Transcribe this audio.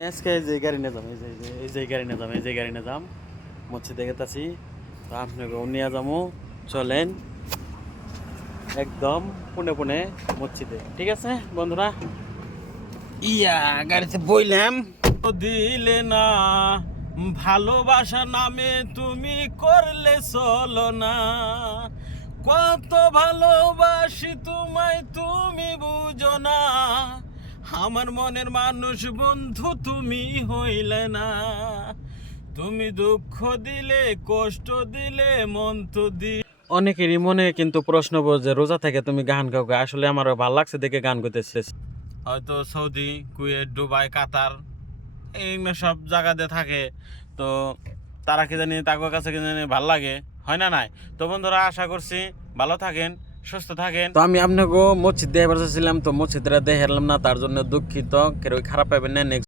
আজকে এই যে গাড়ি নিয়ে যাম এই যে গাড়ি নিয়ে যাম মসজিদে গেতাছি তো আপনাকে নিয়ে যাবো চলেন একদম পুনে পুনে মসজিদে ঠিক আছে বন্ধুরা ইয়া গাড়িতে বইলাম দিলে না ভালোবাসা নামে তুমি করলে চলো না কত ভালোবাসি তোমায় তুমি বুঝো না আমার মনের মানুষ বন্ধু তুমি হইলে না তুমি দুঃখ দিলে কষ্ট দিলে মন তো অনেকেরই মনে কিন্তু প্রশ্ন যে রোজা থেকে তুমি গান গাও আসলে আমার ভালো লাগছে দেখে গান করতেছে হয়তো সৌদি কুয়েত দুবাই কাতার এই সব জায়গাতে থাকে তো তারা কি জানি তাদের কাছে কি জানি ভালো লাগে হয় না নাই তো বন্ধুরা আশা করছি ভালো থাকেন সুস্থ থাকেন তো আমি আপনাকে মসজিদ দিয়ে ছিলাম তো মসজিদটা দেখে না তার জন্য দুঃখিত কেউ খারাপ পাবেন না নেক্সট